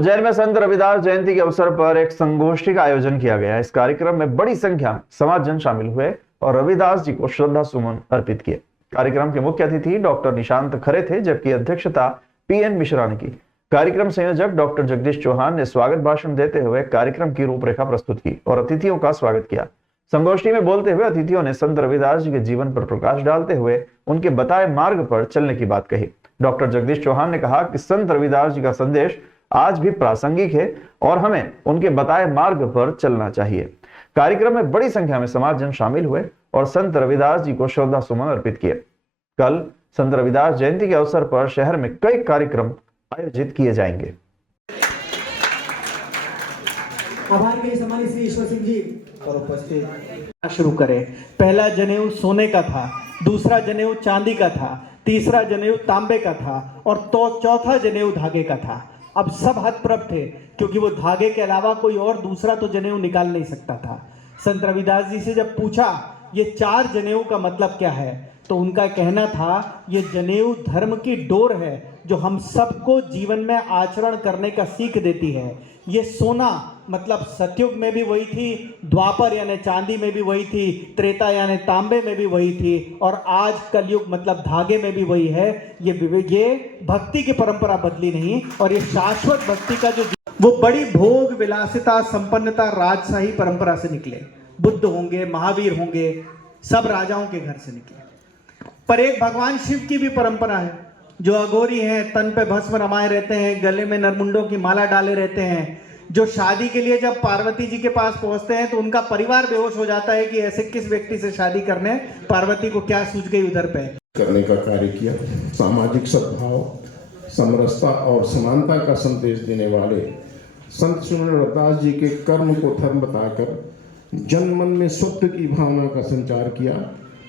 उज्जैन में संत रविदास जयंती के अवसर पर एक संगोष्ठी का आयोजन किया गया। इस कार्यक्रम में बड़ी संख्या में समाजजन शामिल हुए और रविदास जी को श्रद्धा सुमन अर्पित किए। कार्यक्रम के मुख्य अतिथि डॉक्टर निशांत खरे थे, जबकि अध्यक्षता पीएन मिश्रा ने की। कार्यक्रम संयोजक डॉक्टर जगदीश चौहान ने स्वागत भाषण देते हुए कार्यक्रम की रूपरेखा प्रस्तुत की और अतिथियों का स्वागत किया। संगोष्ठी में बोलते हुए अतिथियों ने संत रविदास जी के जीवन पर प्रकाश डालते हुए उनके बताए मार्ग पर चलने की बात कही। डॉक्टर जगदीश चौहान ने कहा कि संत रविदास जी का संदेश आज भी प्रासंगिक है और हमें उनके बताए मार्ग पर चलना चाहिए। कार्यक्रम में बड़ी संख्या में समाजजन शामिल हुए और संत रविदास जी को श्रद्धा सुमन अर्पित किए। कल संत रविदास जयंती के अवसर पर शहर में कई कार्यक्रम आयोजित किए जाएंगे। आभार के सम्मानित श्री ईश्वर सिंह जी और उपस्थित शुरू करें। पहला जनेऊ सोने का था, दूसरा जनेऊ चांदी का था, तीसरा जनेऊ तांबे का था और तो चौथा जनेऊ धागे का था। अब सब हतप्रभ थे क्योंकि वो धागे के अलावा कोई और दूसरा तो जनेऊ निकाल नहीं सकता था। संत रविदास जी से जब पूछा ये 4 जनेऊ का मतलब क्या है, तो उनका कहना था ये जनेऊ धर्म की डोर है जो हम सबको जीवन में आचरण करने का सीख देती है। ये सोना मतलब सतयुग में भी वही थी, द्वापर यानी चांदी में भी वही थी, त्रेता यानी तांबे में भी वही थी और आज कलयुग मतलब धागे में भी वही है। ये भक्ति की परंपरा बदली नहीं और ये शाश्वत भक्ति का जो वो बड़ी भोग विलासिता संपन्नता राजशाही परंपरा से निकले। बुद्ध होंगे, महावीर होंगे, सब राजाओं के घर से निकले। पर एक भगवान शिव की भी परंपरा है जो अघोरी हैं, तन पे भस्म रमाए रहते हैं, गले में नरमुंडों की माला डाले रहते हैं, जो शादी के लिए जब पार्वती जी के पास पहुंचते हैं तो उनका परिवार बेहोश हो जाता है कि ऐसे किस व्यक्ति से शादी करने, पार्वती को क्या सूझ गई उधर पे करने का कार्य किया। सामाजिक सद्भाव, समरसता और समानता का संदेश देने वाले संत श्री रविदास जी के कर्म को धर्म बताकर जन मन में सत्य की भावना का संचार किया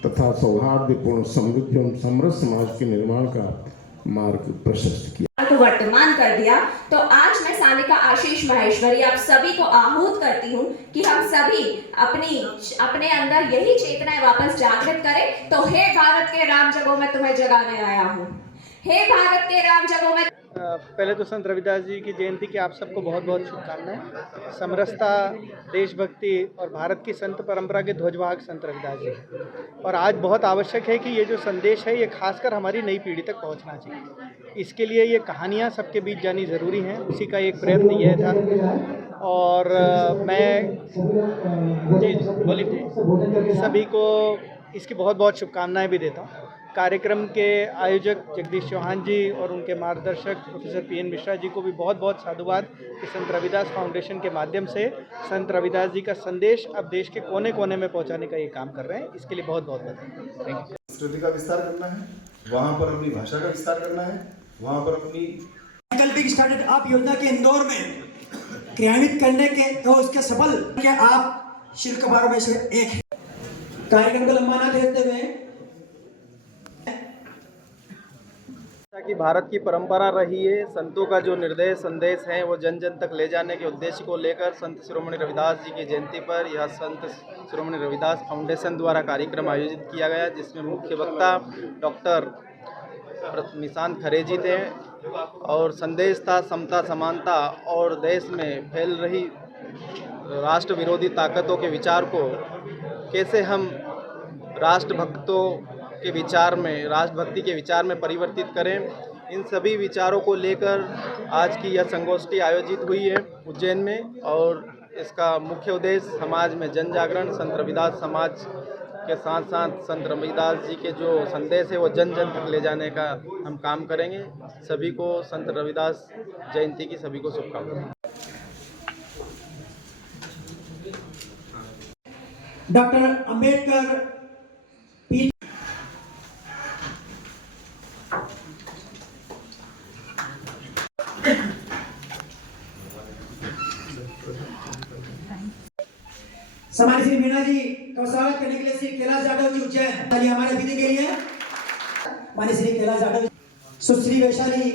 तथा सौहार्दपूर्ण, समृद्ध एवं समृद्ध समाज के निर्माण का मार्ग प्रशस्त किया। को वर्तमान कर दिया। तो आज मैं सानिका आशीष माहेश्वरी आप सभी को आहूत करती हूँ कि हम सभी अपने अंदर यही चेतनाएं वापस जागृत करें। तो हे भारत के राम जगो मैं तुम्हें जगाने आया हूँ। हे भारत के राम जगो मैं। पहले तो संत रविदास जी की जयंती की आप सबको बहुत बहुत शुभकामनाएं। समरसता, देशभक्ति और भारत की संत परंपरा के ध्वजवाहक संत रविदास जी। और आज बहुत आवश्यक है कि ये जो संदेश है ये खासकर हमारी नई पीढ़ी तक पहुंचना चाहिए। इसके लिए ये कहानियां सबके बीच जानी ज़रूरी हैं, उसी का एक प्रयत्न यह था। और मैं सभी को इसकी बहुत बहुत शुभकामनाएँ भी देता हूँ। कार्यक्रम के आयोजक जगदीश चौहान जी और उनके मार्गदर्शक प्रोफेसर पीएन मिश्रा जी को भी बहुत बहुत साधुवाद कि संत रविदास फाउंडेशन के माध्यम से संत रविदास जी का संदेश अब देश के कोने कोने में पहुंचाने का ये काम कर रहे हैं। इसके लिए बहुत बहुत बधाई। Thank you. संस्कृति का विस्तार करना है, वहाँ पर अपनी भाषा का विस्तार करना है, वहाँ पर अपनी वैकल्पिक स्टार्टअप योजना के इंदौर में क्रियान्वित करने के तो उसके सफल क्या आप शिल्पकारों में से एक है। कार्यक्रम को लंबा न देखते हुए कि भारत की परंपरा रही है, संतों का जो निर्देश संदेश है वो जन जन तक ले जाने के उद्देश्य को लेकर संत शिरोमणि रविदास जी की जयंती पर यह संत शिरोमणि रविदास फाउंडेशन द्वारा कार्यक्रम आयोजित किया गया, जिसमें मुख्य वक्ता डॉक्टर निशांत खरे जी थे और संदेश था समता, समानता और देश में फैल रही राष्ट्र विरोधी ताकतों के विचार को कैसे हम राष्ट्रभक्तों के विचार में, राष्ट्रभक्ति के विचार में परिवर्तित करें। इन सभी विचारों को लेकर आज की यह संगोष्ठी आयोजित हुई है उज्जैन में और इसका मुख्य उद्देश्य समाज में जन जागरण, संत रविदास समाज के साथ साथ संत रविदास जी के जो संदेश है वो जन जन तक ले जाने का हम काम करेंगे। सभी को संत रविदास जयंती की सभी को शुभकामनाएं। डॉक्टर अंबेडकर समाज श्री मीना जी का स्वागत करने के लिए श्री कैलाश यादव जी उज्जैन हमारे अतिथि के लिए माननीय श्री कैलाश यादव, सुश्री वैशाली